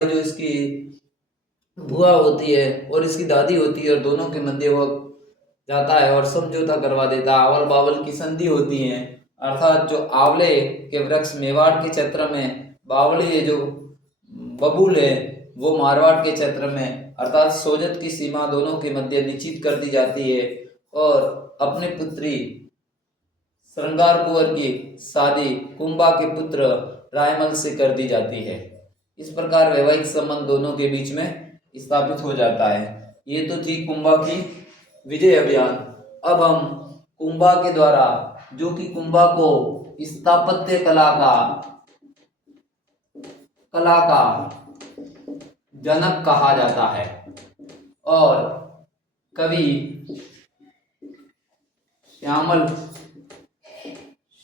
जो इसकी बुआ होती है और इसकी दादी होती है और दोनों के मध्य वो जाता है और समझौता करवा देता है। आवल बावल की संधि होती है, अर्थात जो आंवले के वृक्ष मेवाड़ के क्षेत्र में, बावली जो बबूल है वो मारवाड़ के क्षेत्र में, अर्थात सोजत की सीमा दोनों के मध्य निश्चित कर दी जाती है और अपनी पुत्री श्रृंगार कुंवर की शादी कुंभा के पुत्र रायमल से कर दी जाती है। इस प्रकार वैवाहिक संबंध दोनों के बीच में स्थापित हो जाता है। ये तो थी कुंभा की विजय अभियान। अब हम कुंभा के द्वारा, जो कि कुंभा को स्थापत्य कला का जनक कहा जाता है और कवि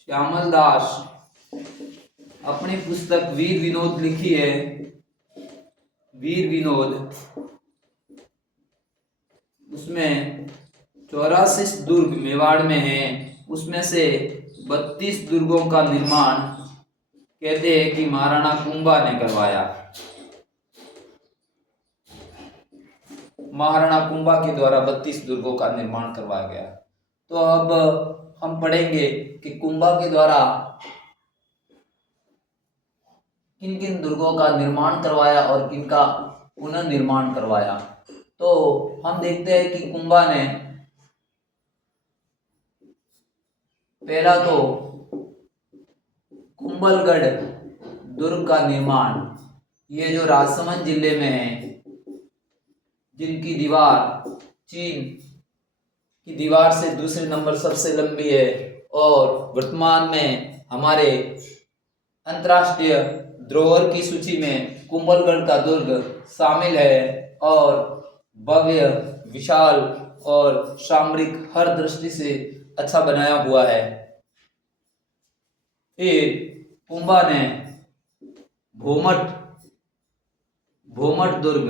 श्यामल दास अपनी पुस्तक वीर विनोद लिखी है। वीर विनोद, उसमें 84 दुर्ग मेवाड़ में हैं, उसमें से 32 दुर्गों का निर्माण कहते हैं कि महाराणा कुंभा ने करवाया। महाराणा कुंभा के द्वारा 32 दुर्गों का निर्माण करवाया गया। तो अब हम पढ़ेंगे कि कुंभा के द्वारा किन किन दुर्गों का निर्माण करवाया और किन का पुनर्निर्माण करवाया। तो हम देखते हैं कि कुंभा ने पहला तो कुंभलगढ़ दुर्ग का निर्माण, ये जो राजसमंद जिले में है, जिनकी दीवार चीन की दीवार से दूसरे नंबर सबसे लंबी है और वर्तमान में हमारे अंतर्राष्ट्रीय धरोहर की सूची में कुंभलगढ़ का दुर्ग शामिल है और भव्य, विशाल और सामरिक हर दृष्टि से अच्छा बनाया हुआ है। फिर कुंभा ने भोमट दुर्ग,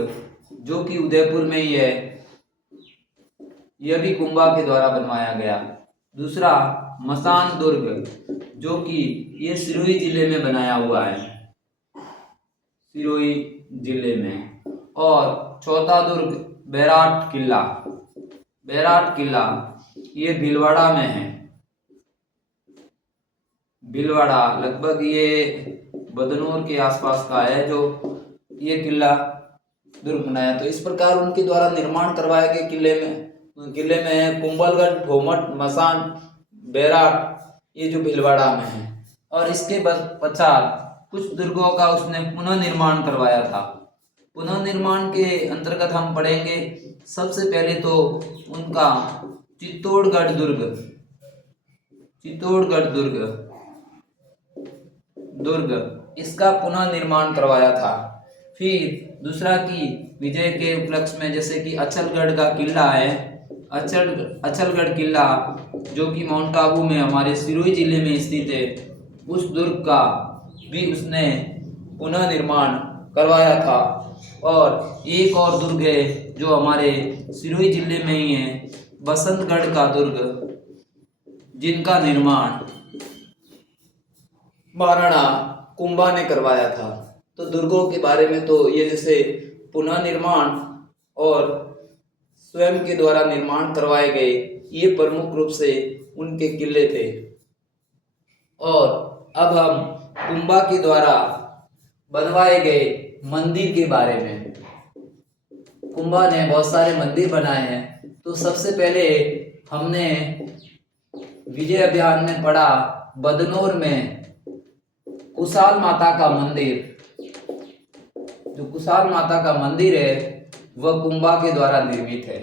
जो कि उदयपुर में ही है, यह भी कुंभा के द्वारा बनवाया गया। दूसरा मसान दुर्ग, जो कि ये सिरोही जिले में बनाया हुआ है, सिरोही जिले में। और चौथा दुर्ग बैराट किला, ये भीलवाड़ा में है। भीलवाड़ा लगभग ये बदनौर के आसपास का है जो ये किला दुर्ग बनाया। तो इस प्रकार उनके द्वारा निर्माण करवाए गए किले में कुंभलगढ़, भोमट, मसान, बैराट, ये जो भीलवाड़ा में है। और इसके पश्चात कुछ दुर्गों का उसने पुनर्निर्माण करवाया था। पुनर्निर्माण के अंतर्गत हम पढ़ेंगे सबसे पहले तो उनका चित्तौड़गढ़ दुर्ग, इसका पुनर्निर्माण करवाया था। फिर दूसरा की विजय के उपलक्ष्य में, जैसे कि अचलगढ़ का किला है, अचलगढ़ किला जो कि माउंट आबू में हमारे सिरोही जिले में स्थित है, उस दुर्ग का भी उसने पुनर्निर्माण करवाया था। और एक और दुर्ग है जो हमारे सिरोही जिले में ही है, बसंतगढ़ का दुर्ग, जिनका निर्माण महाराणा कुंभा ने करवाया था। तो दुर्गों के बारे में तो ये जैसे पुनर्निर्माण और स्वयं के द्वारा निर्माण करवाए गए, ये प्रमुख रूप से उनके किले थे। और अब हम कुंभा के द्वारा बनवाए गए मंदिर के बारे में। कुंभा ने बहुत सारे मंदिर बनाए हैं। तो सबसे पहले हमने विजय अभियान में पढ़ा बदनौर में कुशाल माता का मंदिर। जो कुशाल माता का मंदिर है वह कुंभा के द्वारा निर्मित है।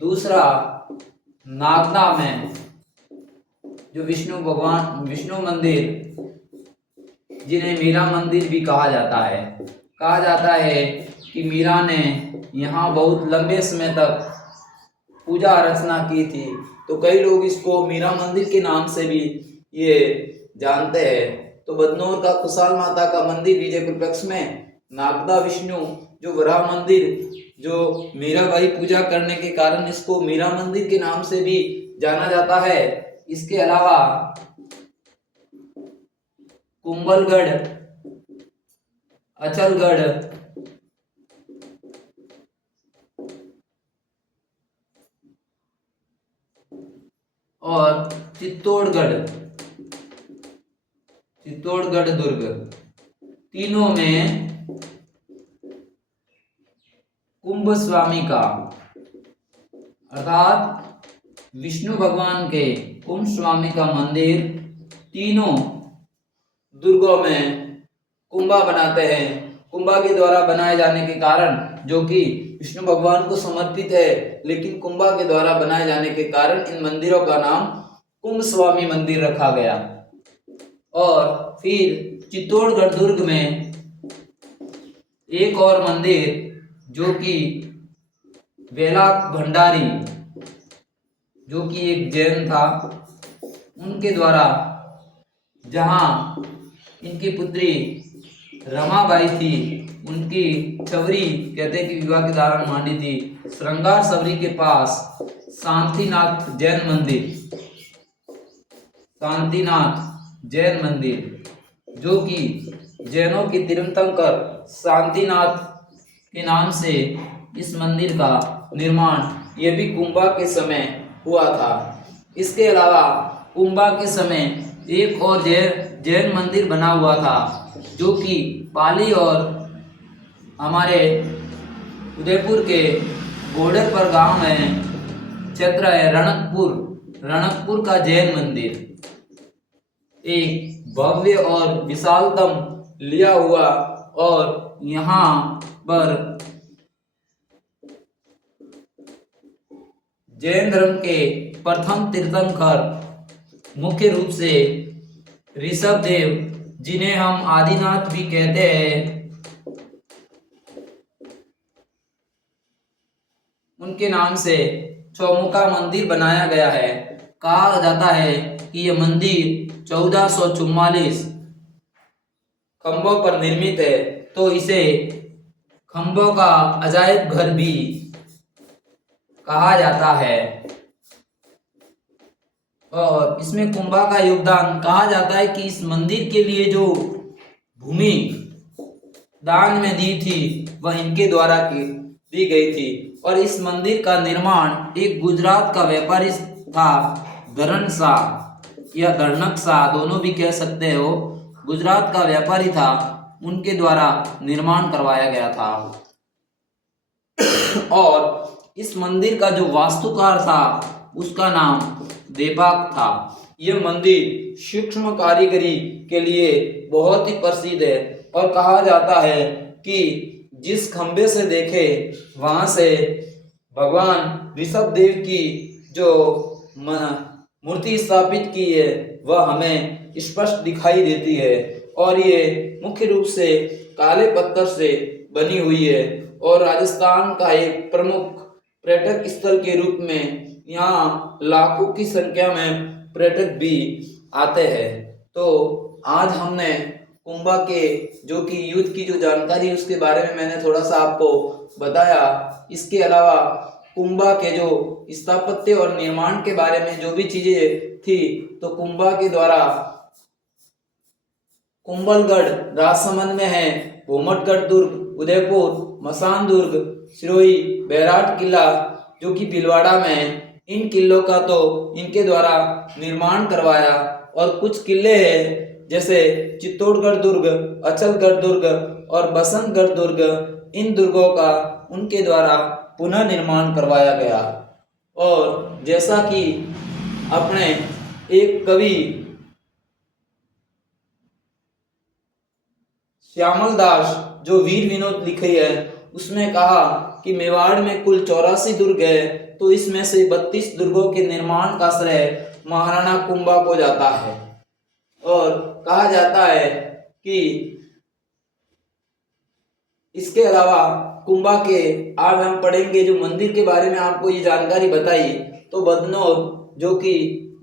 दूसरा नागदा में जो विष्णु मंदिर, जिन्हें मीरा मंदिर भी कहा जाता है कि मीरा ने यहाँ बहुत लंबे समय तक पूजा अर्चना की थी। तो कई लोग इसको मीरा मंदिर के नाम से भी ये जानते हैं। तो बदनौर का कुशाल माता का मंदिर विजय के उपलक्ष्य में, नागदा विष्णु जो वराह मंदिर, जो मीराबाई पूजा करने के कारण इसको मीरा मंदिर के नाम से भी जाना जाता है। इसके अलावा कुंभलगढ़ अचलगढ़ और चित्तौड़गढ़ दुर्ग, तीनों में कुंभ स्वामी का अर्थात विष्णु भगवान के कुंभ स्वामी का मंदिर तीनों दुर्गों में कुंभा बनाते हैं। कुंभा के द्वारा बनाए जाने के कारण, जो कि विष्णु भगवान को समर्पित है, लेकिन कुंभा के द्वारा बनाए जाने के कारण इन मंदिरों का नाम कुंभ स्वामी मंदिर रखा गया। और फिर चित्तौड़गढ़ दुर्ग में एक और मंदिर, जो कि वेला भंडारी, जो कि एक जैन था, उनके द्वारा, जहां इनकी पुत्री रमाबाई थी, उनकी छवरी कहते कि विवाह के दौरान मांडी थी, श्रृंगार सबरी के पास शांतिनाथ जैन मंदिर, जो कि जैनों की तीर्थंकर शांतिनाथ के नाम से इस मंदिर का निर्माण ये भी कुंभा के समय हुआ था। इसके अलावा कुंभा के समय एक और जैन मंदिर बना हुआ था, जो कि पाली और हमारे उदयपुर के बॉर्डर पर गांव में क्षेत्र है रणकपुर का जैन मंदिर, एक भव्य और विशालतम लिया हुआ, और यहाँ पर जैन धर्म के प्रथम तीर्थंकर मुख्य रूप से ऋषभदेव, जिन्हें हम आदिनाथ भी कहते हैं, उनके नाम से चौमुखा मंदिर बनाया गया है। कहा जाता है कि यह मंदिर 1444 खंभों पर निर्मित है, तो इसे खंभों का अजायब घर भी कहा जाता है। और इसमें कुंभा का योगदान कहा जाता है कि इस मंदिर के लिए जो भूमि दान में दी थी, वह इनके द्वारा दी गई थी। और इस मंदिर का निर्माण एक गुजरात का व्यापारी था, धरण शाह या धरणक शाह, दोनों भी कह सकते हो, गुजरात का व्यापारी था, उनके द्वारा निर्माण करवाया गया था। और इस मंदिर का जो वास्तुकार था, उसका नाम देपाक था। यह मंदिर सूक्ष्म कारीगरी के लिए बहुत ही प्रसिद्ध है, और कहा जाता है कि जिस खंबे से देखे वहां से भगवान ऋषभदेव की जो मूर्ति स्थापित की है, वह हमें स्पष्ट दिखाई देती है। और ये मुख्य रूप से काले पत्थर से बनी हुई है, और राजस्थान का एक प्रमुख पर्यटक स्थल के रूप में यहाँ लाखों की संख्या में पर्यटक भी आते हैं। तो आज हमने कुंभा के जो कि युद्ध की जो जानकारी उसके बारे में मैंने थोड़ा सा आपको बताया। इसके अलावा कुंभा के जो स्थापत्य और निर्माण के बारे में जो भी चीजें थी, तो कुंभा के द्वारा कुंभलगढ़ राजसमंद में है, भोमटगढ़ दुर्ग उदयपुर, मसान दुर्ग सिरोही, बैराट किला जो कि भीलवाड़ा में है, इन किलों का तो इनके द्वारा निर्माण करवाया। और कुछ किले हैं जैसे चित्तौड़गढ़ दुर्ग, अचलगढ़ दुर्ग और बसंतगढ़ दुर्ग, इन दुर्गों का उनके द्वारा पुनः निर्माण करवाया गया। और जैसा कि अपने एक कवि श्यामल दास जो वीर विनोद लिखी है, उसमें कहा कि मेवाड़ में कुल 84 दुर्ग है, तो इसमें से 32 दुर्गों के निर्माण का श्रेय महाराणा कुंभा को जाता है। और कहा जाता है कि इसके अलावा कुंभा के आज हम पढ़ेंगे जो मंदिर के बारे में आपको ये जानकारी बताई, तो बदनौर जो कि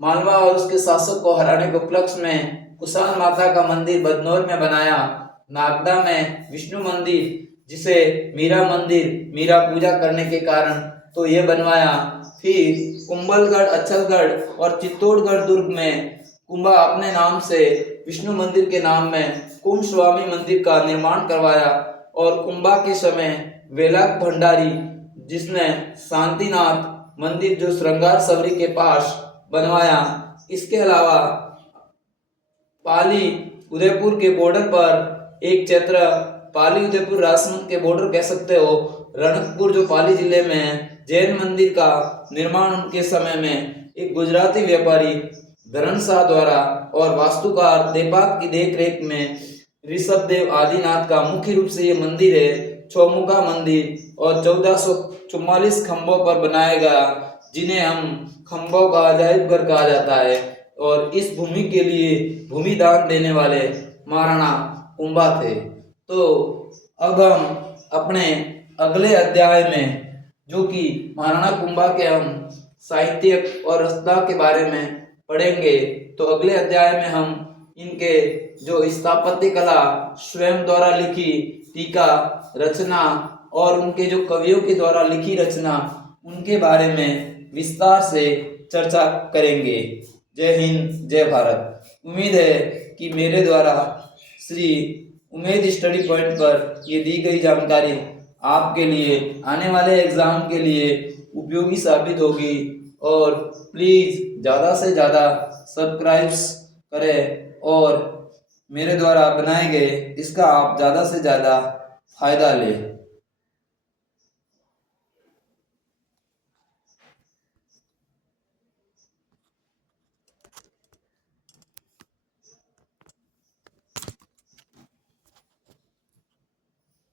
मालवा और उसके शासक को हराने के उपलक्ष्य में कुशाल माता का मंदिर बदनौर में बनाया, नागदा में विष्णु मंदिर जिसे मीरा मंदिर, मीरा पूजा करने के कारण तो ये बनवाया। फिर कुंभलगढ़, अचलगढ़ और चित्तौड़गढ़ दुर्ग में कुंभा अपने नाम से विष्णु मंदिर के नाम में कुंभ स्वामी मंदिर का निर्माण करवाया और कुंभा के समय वेलाक भंडारी जिसने शांतिनाथ मंदिर जो श्रृंगार सबरी के पास बनवाया। इसके अलावा पाली उदयपुर के बॉर्डर पर एक क्षेत्र, पाली उदयपुर राजसमंद के बॉर्डर कह सकते हो, रणकपुर जो पाली जिले में है, जैन मंदिर का निर्माण उनके समय में एक गुजराती व्यापारी धरणशाह द्वारा और वास्तुकार देपाक की देखरेख में ऋषभदेव आदिनाथ का मुख्य रूप से ये मंदिर है, चौमुखा मंदिर और 1444 खंभों पर बनाया गया, जिन्हें हम खंभों का अजायब घर कहा जाता है। और इस भूमि के लिए भूमि दान देने वाले महाराणा कुंभा थे। तो अब हम अपने अगले अध्याय में, जो कि महाराणा कुंभा के हम साहित्य और रचना के बारे में पढ़ेंगे, तो अगले अध्याय में हम इनके जो स्थापत्य कला, स्वयं द्वारा लिखी टीका रचना और उनके जो कवियों के द्वारा लिखी रचना, उनके बारे में विस्तार से चर्चा करेंगे। जय हिंद, जय भारत। उम्मीद है कि मेरे द्वारा श्री उमेद स्टडी पॉइंट पर ये दी गई जानकारी आपके लिए आने वाले एग्जाम के लिए उपयोगी साबित होगी। और प्लीज़ ज़्यादा से ज़्यादा सब्सक्राइब्स करें और मेरे द्वारा बनाए गए इसका आप ज़्यादा से ज़्यादा फायदा लें।